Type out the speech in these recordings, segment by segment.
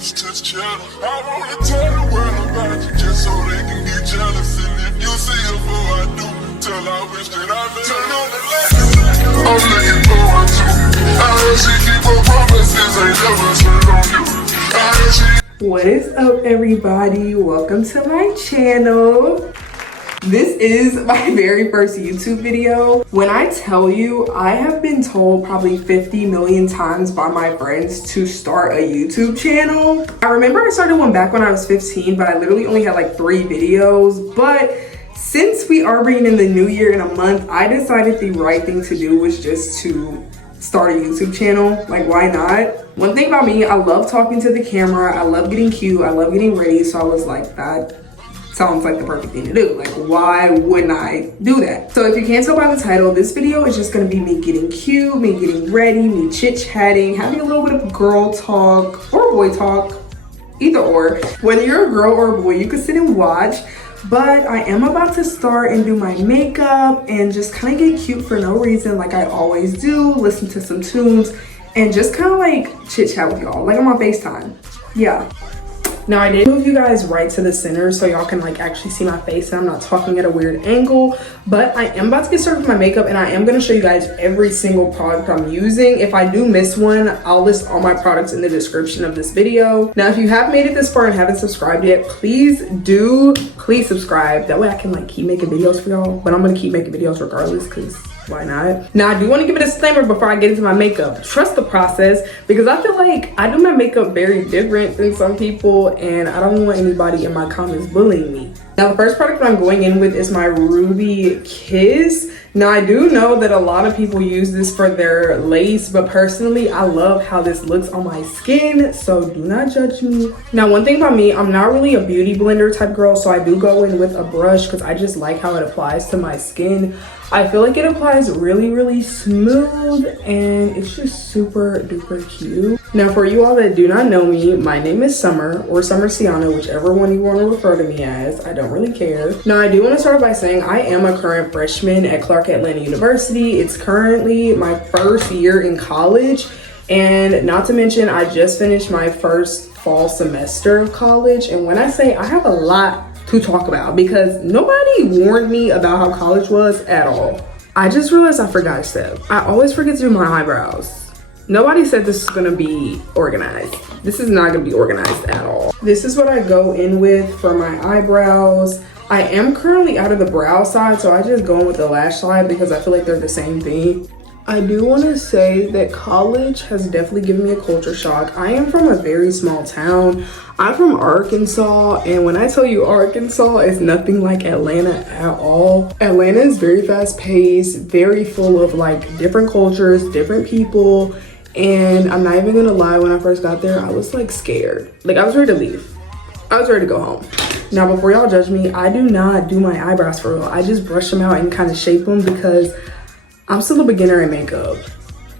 just chill. I wanna tell the world about you just so they can get jealous. And if you see her before I do, tell I wish that I lived. Turn on the lights. I'm looking forward to. I heard she keep her promises, ain't never turned on you. I heard she. What is up, everybody? Welcome to my channel. This is my very first YouTube video. When I tell you, I have been told probably 50 million times by my friends to start a YouTube channel. I remember I started one back when I was 15, but I literally only had like 3 videos. But since we are being in the new year in a month, I decided the right thing to do was just to start a YouTube channel. Like, why not? One thing about me, I love talking to the camera. I love getting cute. I love getting ready. So I was like, that sounds like the perfect thing to do. Like, why wouldn't I do that? So if you can't tell by the title, this video is just gonna be me getting cute, me getting ready, me chit-chatting, having a little bit of girl talk or boy talk, either or. Whether you're a girl or a boy, you can sit and watch. But I am about to start and do my makeup and just kind of get cute for no reason, like I always do, listen to some tunes and just kind of like chit-chat with y'all, like I'm on FaceTime. Yeah. Now I did move you guys right to the center so y'all can like actually see my face and I'm not talking at a weird angle, but I am about to get started with my makeup and I am going to show you guys every single product I'm using. If I do miss one, I'll list all my products in the description of this video. Now if you have made it this far and haven't subscribed yet, please subscribe. That way I can like keep making videos for y'all, but I'm going to keep making videos regardless because why not? Now I do want to give a disclaimer before I get into my makeup. Trust the process because I feel like I do my makeup very different than some people and I don't want anybody in my comments bullying me. Now the first product I'm going in with is my Ruby Kiss. Now I do know that a lot of people use this for their lace, but personally I love how this looks on my skin, so do not judge me. Now one thing about me, I'm not really a beauty blender type girl, so I do go in with a brush because I just like how it applies to my skin. I feel like it applies really smooth and it's just super duper cute. Now for you all that do not know me, my name is Summer or Summer Sienna, whichever one you want to refer to me as. I don't really care. Now I do want to start by saying I am a current freshman at Clark Atlanta University. It's currently my first year in college, and not to mention I just finished my first fall semester of college. And when I say I have a lot to talk about because nobody warned me about how college was at all. I just realized I forgot a step. I always forget to do my eyebrows. Nobody said this is gonna be organized. This is not gonna be organized at all. This is what I go in with for my eyebrows. I am currently out of the brow side, so I just go in with the lash side because I feel like they're the same thing. I do want to say that college has definitely given me a culture shock. I am from a very small town. I'm from Arkansas, and when I tell you Arkansas is nothing like Atlanta at all. Atlanta is very fast paced, very full of like different cultures, different people, and I'm not even gonna lie, when I first got there, I was like scared. Like I was ready to leave. I was ready to go home. Now before y'all judge me, I do not do my eyebrows for real. I just brush them out and kind of shape them because I'm still a beginner in makeup,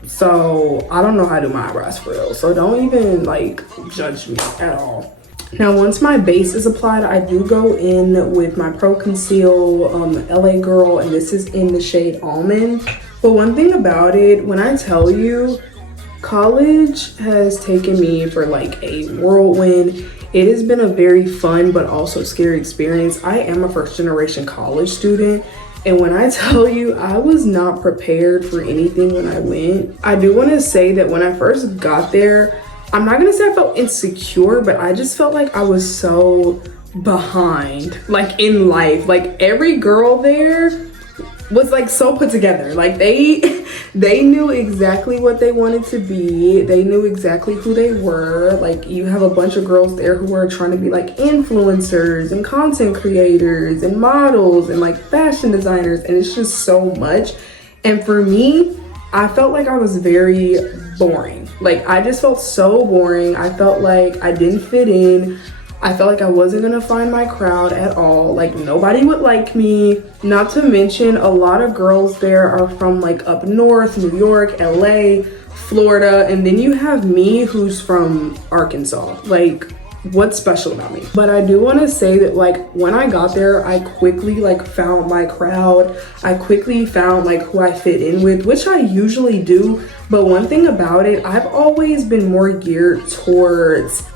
so I don't know how to do my eyebrows for real. So don't even like judge me at all. Now once my base is applied, I do go in with my Pro-Conceal LA Girl, and this is in the shade Almond. But one thing about it, when I tell you, college has taken me for like a whirlwind. It has been a very fun but also scary experience. I am a first generation college student. And when I tell you, I was not prepared for anything when I went. I do want to say that when I first got there, I'm not going to say I felt insecure, but I just felt like I was so behind, like in life. Like every girl there was like so put together. Like they knew exactly what they wanted to be. They knew exactly who they were. Like you have a bunch of girls there who are trying to be like influencers and content creators and models and like fashion designers, and it's just so much. And for me, I felt like I was very boring. Like I just felt so boring. I felt like I didn't fit in. I felt like I wasn't gonna find my crowd at all. Like nobody would like me. Not to mention a lot of girls there are from like up north, New York, LA, Florida, and then you have me who's from Arkansas. Like what's special about me? But I do want to say that like when I got there, I quickly like found my crowd. I quickly found like who I fit in with, which I usually do. But one thing about it, I've always been more geared towards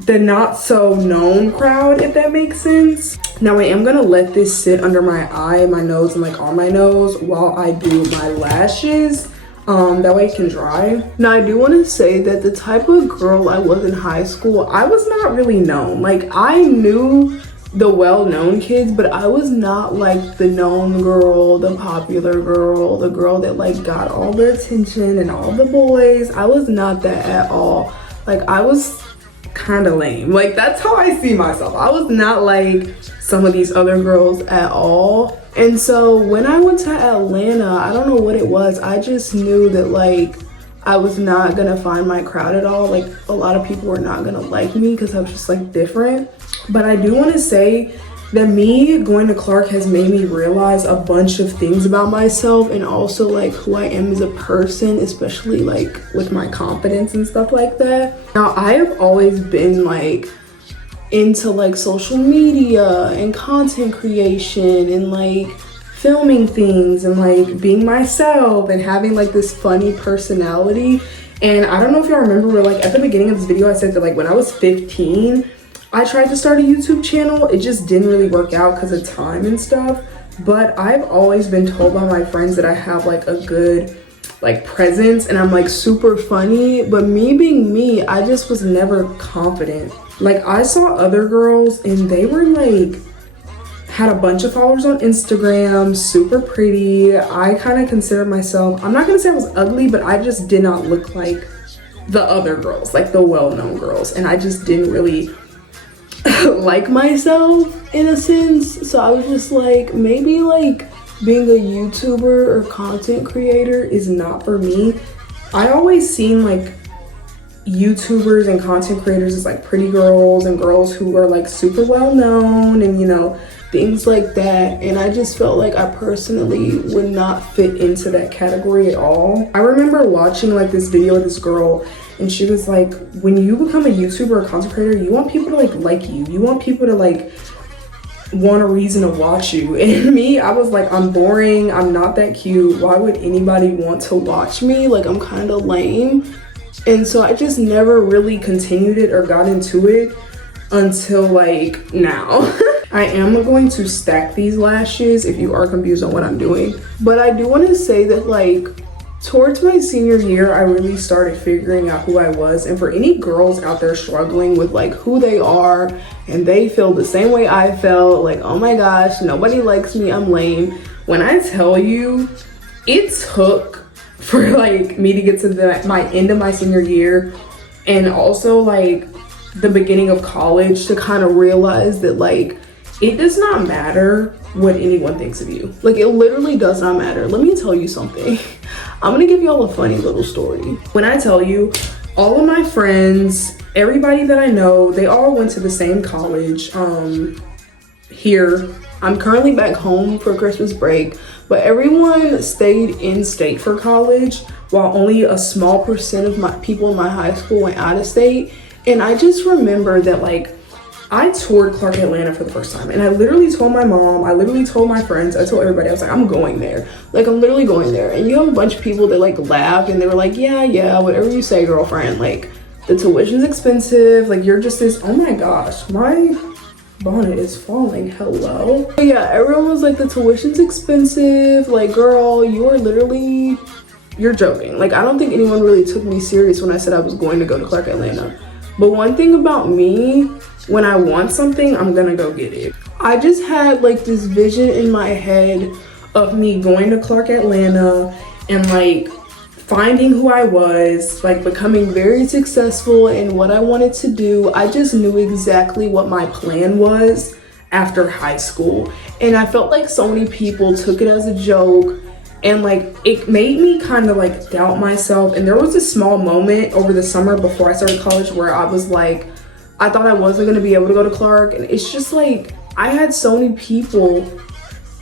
the not so known crowd, if that makes sense. Now I am gonna let this sit under my eye, my nose, and like on my nose while I do my lashes. That way it can dry. Now I do want to say that the type of girl I was in high school, I was not really known. Like, I knew the well-known kids, but I was not like the known girl, the popular girl, the girl that like got all the attention and all the boys. I was not that at all. Like, I was kind of lame. Like, that's how I see myself. I was not like some of these other girls at all. And so when I went to Atlanta, I don't know what it was, I just knew that like I was not gonna find my crowd at all. Like, a lot of people were not gonna like me because I was just like different. But I do want to say that me going to Clark has made me realize a bunch of things about myself, and also like who I am as a person, especially like with my confidence and stuff like that. Now, I have always been like into like social media and content creation and like filming things and like being myself and having like this funny personality. And I don't know if y'all remember, but like at the beginning of this video I said that like when I was 15 I tried to start a YouTube channel. It just didn't really work out because of time and stuff. But I've always been told by my friends that I have like a good like presence and I'm like super funny. But me being me, I just was never confident. Like, I saw other girls and they were like, had a bunch of followers on Instagram, super pretty. I kind of consider myself, I'm not gonna say I was ugly, but I just did not look like the other girls, like the well-known girls. And I just didn't really like myself in a sense. So I was just like, maybe like being a YouTuber or content creator is not for me. I always seen like YouTubers and content creators as like pretty girls and girls who are like super well known and, you know, things like that. And I just felt like I personally would not fit into that category at all. I remember watching like this video of this girl and she was like, when you become a YouTuber or content creator, you want people to like you. You want people to like want a reason to watch you. And me, I was like, I'm boring. I'm not that cute. Why would anybody want to watch me? Like, I'm kind of lame. And so I just never really continued it or got into it until like now. I am going to stack these lashes if you are confused on what I'm doing. But I do want to say that like towards my senior year, I really started figuring out who I was. And for any girls out there struggling with like who they are and they feel the same way I felt, like, oh my gosh, nobody likes me, I'm lame. When I tell you, it took for like me to get to my end of my senior year and also like the beginning of college to kind of realize that like it does not matter what anyone thinks of you. Like, it literally does not matter. Let me tell you something. I'm gonna give y'all a funny little story. When I tell you, all of my friends, everybody that I know, they all went to the same college here. I'm currently back home for Christmas break, but everyone stayed in state for college while only a small percent of my people in my high school went out of state. And I just remember that like I toured Clark Atlanta for the first time and I literally told my mom, I literally told my friends, I told everybody, I was like, I'm going there. Like, I'm literally going there. And you have a bunch of people that like laughed and they were like, yeah, whatever you say, girlfriend. Like, the tuition's expensive. Like, you're just this, oh my gosh, my bonnet is falling, hello. But yeah, everyone was like, the tuition's expensive. Like, girl, you are literally, you're joking. Like, I don't think anyone really took me serious when I said I was going to go to Clark Atlanta. But one thing about me, when I want something, I'm gonna go get it. I just had like this vision in my head of me going to Clark Atlanta and like finding who I was, like becoming very successful in what I wanted to do. I just knew exactly what my plan was after high school. And I felt like so many people took it as a joke. And like, it made me kind of like doubt myself. And there was a small moment over the summer before I started college where I was like, I thought I wasn't gonna be able to go to Clark. And it's just like, I had so many people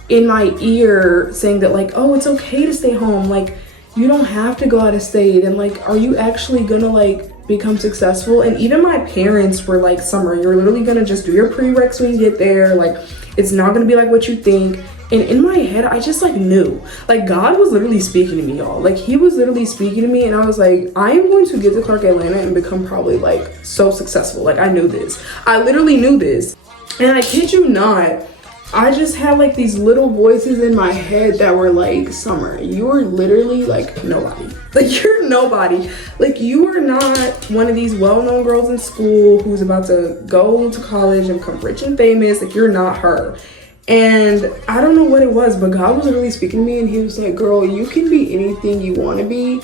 in my ear saying that like, oh, it's okay to stay home. Like, you don't have to go out of state. And like, are you actually gonna like become successful? And even my parents were like, Summer, you're literally gonna just do your prereqs when you get there. Like, it's not gonna be like what you think. And in my head, I just like knew, like God was literally speaking to me, y'all. Like he was literally speaking to me, and I was like, I am going to get to Clark Atlanta and become probably like so successful. Like I knew this. I literally knew this. And I kid you not, I just had like these little voices in my head that were like, Summer, you are literally like nobody. Like you're nobody. Like you are not one of these well-known girls in school who's about to go to college and become rich and famous. Like you're not her. And I don't know what it was, but God was literally speaking to me, and he was like, girl, you can be anything you want to be,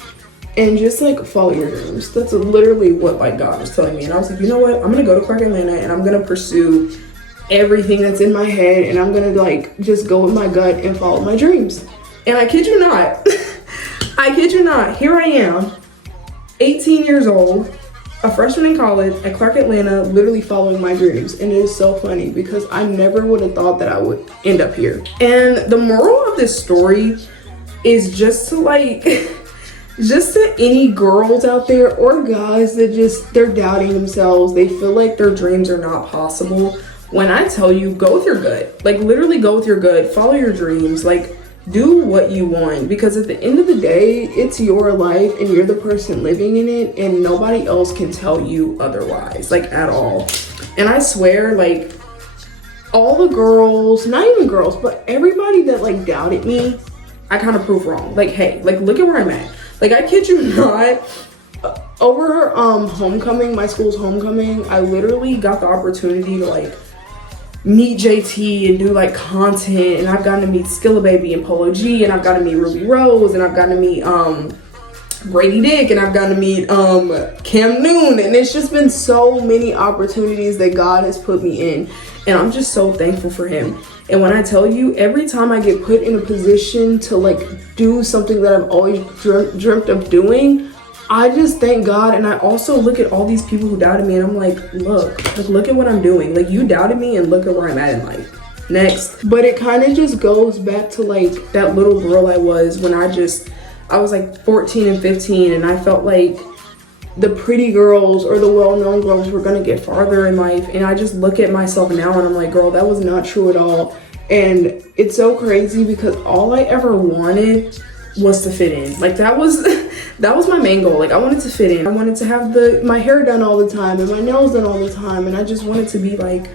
and just like follow your dreams. That's literally what like God was telling me. And I was like, you know what, I'm gonna go to Clark Atlanta and I'm gonna pursue everything that's in my head, and I'm gonna like just go with my gut and follow my dreams. And I kid you not, I kid you not, here I am, 18 years old, a freshman in college at Clark Atlanta, literally following my dreams. And it is so funny because I never would have thought that I would end up here. And the moral of this story is just to like, just to any girls out there or guys that just, they're doubting themselves. They feel like their dreams are not possible. When I tell you, go with your gut. Like literally go with your gut, follow your dreams. Like do what you want, because at the end of the day, it's your life and you're the person living in it, and nobody else can tell you otherwise, like at all. And I swear, like all the girls, not even girls, but everybody that like doubted me, I kind of proved wrong. Like, hey, like look at where I'm at. Like I kid you not, over homecoming, my school's homecoming, I literally got the opportunity to like meet JT and do like content, and I've gotten to meet Skilla Baby and Polo G, and I've gotten to meet Ruby Rose, and I've gotten to meet Grady Dick, and I've gotten to meet Cam Noon, and it's just been so many opportunities that God has put me in, and I'm just so thankful for him. And when I tell you, every time I get put in a position to like do something that I've always dreamt of doing, I just thank God. And I also look at all these people who doubted me, and I'm like, look at what I'm doing. Like you doubted me, and look at where I'm at in life. Next. But it kind of just goes back to like that little girl I was when I was like 14 and 15, and I felt like the pretty girls or the well-known girls were gonna get farther in life. And I just look at myself now and I'm like, girl, that was not true at all. And it's so crazy because all I ever wanted was to fit in. Like that was my main goal. Like I wanted to fit in. I wanted to have my hair done all the time and my nails done all the time, and I just wanted to be like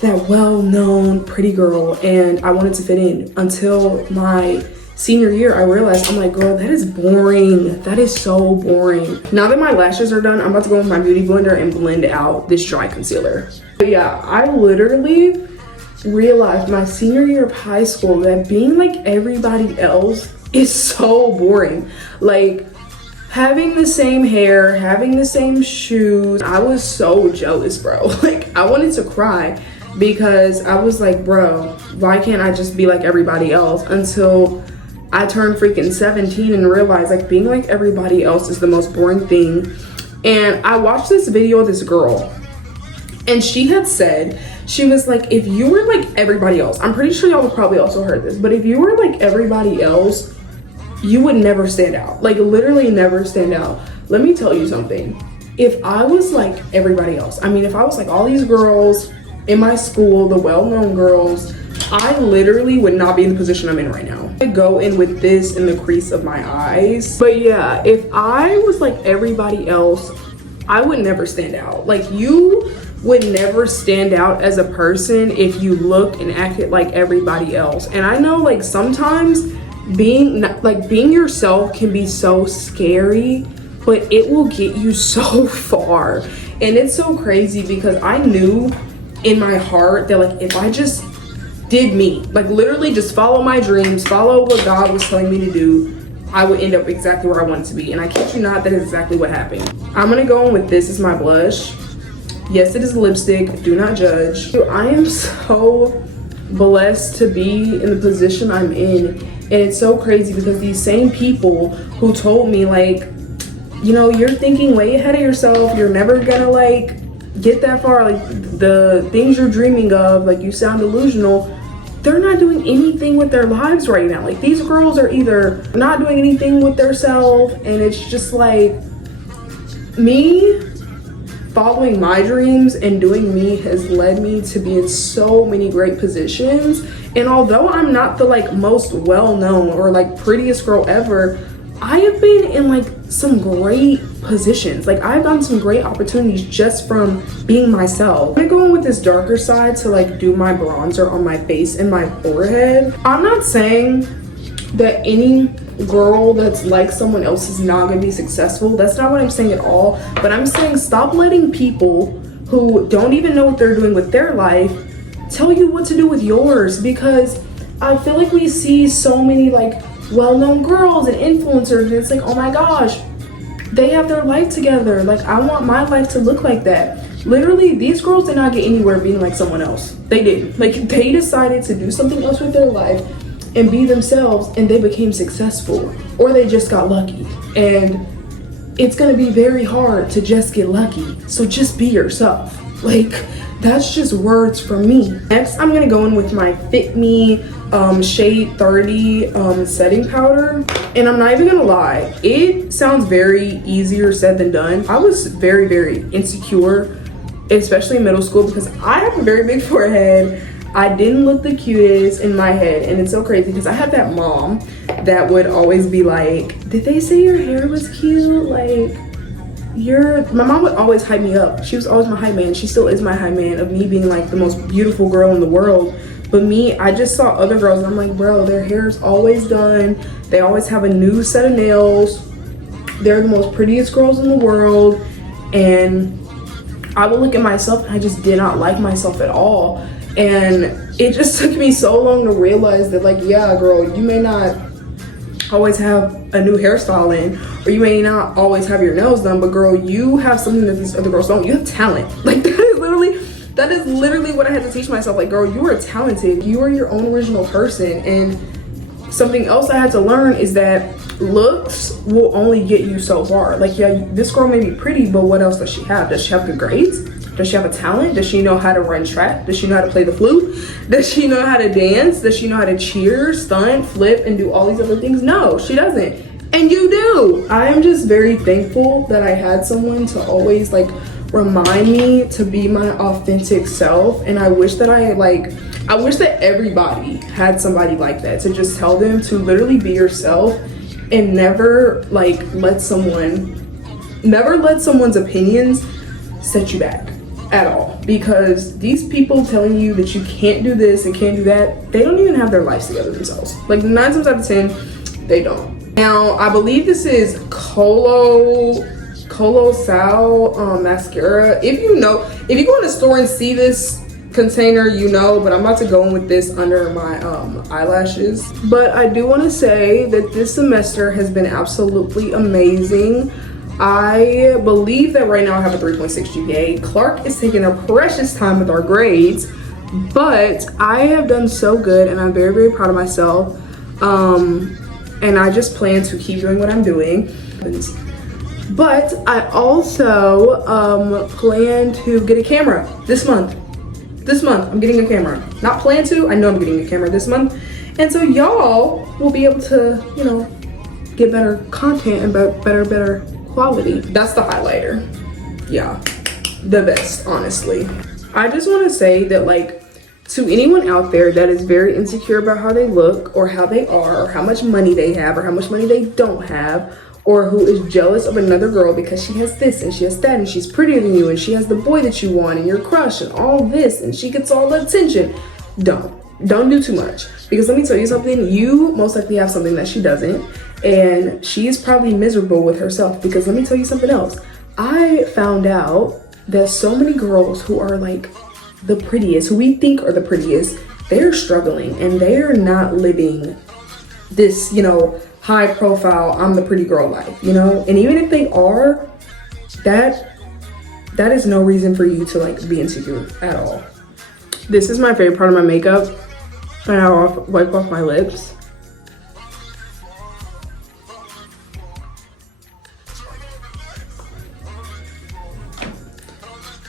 that well-known pretty girl, and I wanted to fit in. Until my senior year, I realized, I'm like, girl, that is boring. That is so boring. Now that my lashes are done, I'm about to go with my beauty blender and blend out this dry concealer. But yeah, I literally realized my senior year of high school that being like everybody else is so boring. Like having the same hair, having the same shoes, I was so jealous, bro. Like I wanted to cry because I was like, bro, why can't I just be like everybody else? Until I turned freaking 17 and realized like being like everybody else is the most boring thing. And I watched this video of this girl, and she had said, she was like, if you were like everybody else, I'm pretty sure y'all have probably also heard this, but if you were like everybody else, you would never stand out. Like literally never stand out. Let me tell you something. If I was like everybody else, I mean, if I was like all these girls in my school, the well-known girls, I literally would not be in the position I'm in right now. I go in with this in the crease of my eyes. But yeah, if I was like everybody else, I would never stand out. Like you would never stand out as a person if you looked and acted like everybody else. And I know like sometimes being yourself can be so scary, but it will get you so far. And it's so crazy because I knew in my heart that like if I just did me, like literally just follow my dreams, follow what God was telling me to do, I would end up exactly where I wanted to be. And I kid you not, that is exactly what happened. I'm gonna go in with this as my blush. Yes, it is lipstick, do not judge. I am so blessed to be in the position I'm in. And it's so crazy because these same people who told me like, you know, you're thinking way ahead of yourself, you're never gonna like get that far, like the things you're dreaming of, like you sound delusional, they're not doing anything with their lives right now. Like these girls are either not doing anything with themselves, and it's just like me following my dreams and doing me has led me to be in so many great positions. And although I'm not the like most well-known or like prettiest girl ever, I have been in like some great positions. Like I've gotten some great opportunities just from being myself. I'm gonna go in with this darker side to like do my bronzer on my face and my forehead. I'm not saying that any girl that's like someone else is not gonna be successful. That's not what I'm saying at all. But I'm saying stop letting people who don't even know what they're doing with their life tell you what to do with yours, because I feel like we see so many like well-known girls and influencers and it's like, oh my gosh, they have their life together. Like I want my life to look like that. Literally, these girls did not get anywhere being like someone else. They didn't. Like they decided to do something else with their life and be themselves, and they became successful, or they just got lucky. And it's gonna be very hard to just get lucky. So just be yourself. Like that's just words from me. Next, I'm gonna go in with my Fit Me shade 30 setting powder. And I'm not even gonna lie, it sounds very easier said than done. I was very, very insecure, especially in middle school, because I have a very big forehead. I didn't look the cutest in my head, and it's so crazy because I had that mom that would always be like, did they say your hair was cute? Like, my mom would always hype me up. She was always my hype man. She still is my hype man of me being like the most beautiful girl in the world. But me, I just saw other girls and I'm like, bro, their hair's always done. They always have a new set of nails. They're the most prettiest girls in the world. And I would look at myself and I just did not like myself at all. And it just took me so long to realize that, like, yeah, girl, you may not always have a new hairstyle in, or you may not always have your nails done, but girl, you have something that these other girls don't. You have talent. Like that is literally what I had to teach myself. Like, girl, you are talented. You are your own original person. And something else I had to learn is that looks will only get you so far. Like, yeah, this girl may be pretty, but what else does she have? Does she have good grades? Does she have a talent? Does she know how to run track? Does she know how to play the flute? Does she know how to dance? Does she know how to cheer, stunt, flip, and do all these other things? No, she doesn't. And you do. I am just very thankful that I had someone to always like remind me to be my authentic self. And I wish that I wish that everybody had somebody like that to just tell them to literally be yourself and never let someone's opinions set you back at all. Because these people telling you that you can't do this and can't do that, they don't even have their lives together themselves. Like 9 times out of 10, they don't. Now, I believe this is Colo Sal mascara. If you go in the store and see this container, you know, but I'm about to go in with this under my eyelashes. But I do want to say that this semester has been absolutely amazing. I believe that right now I have a 3.6 GPA. Clark is taking a precious time with our grades, but I have done so good and I'm very, very proud of myself. And I just plan to keep doing what I'm doing. But I also plan to get a camera this month. This month, I'm getting a camera. Not plan to, I know I'm getting a camera this month. And so y'all will be able to, you know, get better content and better quality. That's the highlighter. Yeah, the best, honestly. I just want to say that, like, to anyone out there that is very insecure about how they look or how they are or how much money they have or how much money they don't have, or who is jealous of another girl because she has this and she has that and she's prettier than you and she has the boy that you want and your crush and all this and she gets all the attention, don't do too much. Because let me tell you something, you most likely have something that she doesn't, and she's probably miserable with herself. Because let me tell you something else, I found out that so many girls who are like the prettiest, who we think are the prettiest, they're struggling and they're not living this, you know, high profile, I'm the pretty girl life, you know? And even if they are, that is no reason for you to like be insecure at all. This is my favorite part of my makeup, and I'll wipe off my lips.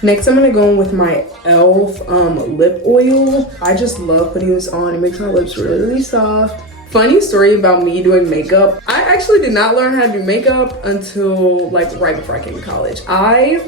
Next, I'm gonna go in with my E.L.F lip oil. I just love putting this on. It makes my lips really, really soft. Funny story about me doing makeup. I actually did not learn how to do makeup until like right before I came to college. I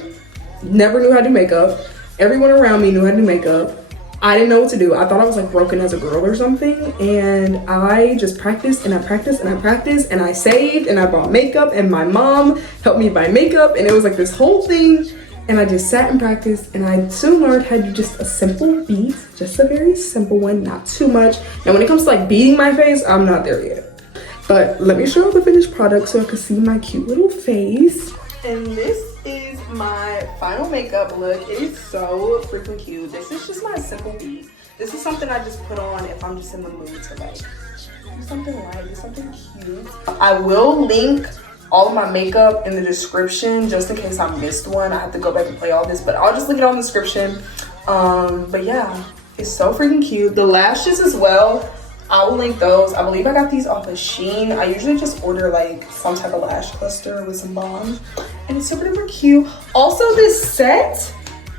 never knew how to do makeup. Everyone around me knew how to do makeup. I didn't know what to do. I thought I was like broken as a girl or something. And I just practiced and I practiced and I practiced and I saved and I bought makeup and my mom helped me buy makeup. And it was like this whole thing. And I just sat and practiced and I soon learned how to do just a simple beat, just a very simple one, not too much. Now when it comes to like beating my face, I'm not there yet. But let me show you the finished product so I can see my cute little face. And this is my final makeup look. It is so freaking cute. This is just my simple beat. This is something I just put on if I'm just in the mood to like do something light, do something cute. I will link all of my makeup in the description just in case I missed one. I have to go back and play all this, but I'll just link it all in the description. But yeah, it's so freaking cute. The lashes as well, I will link those. I believe I got these off of Shein. I usually just order like some type of lash cluster with some balm, and it's super duper cute. Also, this set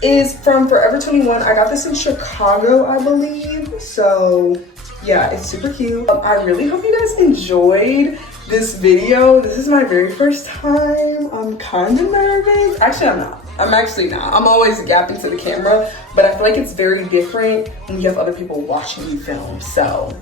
is from Forever 21. I got this in Chicago, I believe. So yeah, it's super cute. I really hope you guys enjoyed this video. This is my very first time. I'm kind of nervous. Actually, I'm not. I'm actually not. I'm always gapping to the camera, but I feel like it's very different when you have other people watching you film. So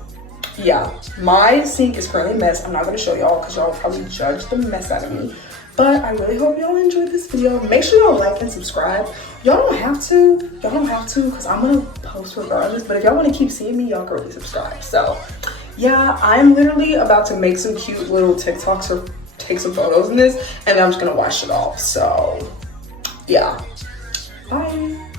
yeah, my sink is currently a mess. I'm not gonna show y'all because y'all will probably judge the mess out of me. But I really hope y'all enjoyed this video. Make sure y'all like and subscribe. Y'all don't have to. Y'all don't have to because I'm gonna post regardless. But if y'all want to keep seeing me, y'all can really subscribe. So yeah, I'm literally about to make some cute little TikToks or take some photos in this, and then I'm just gonna wash it off. So yeah, bye.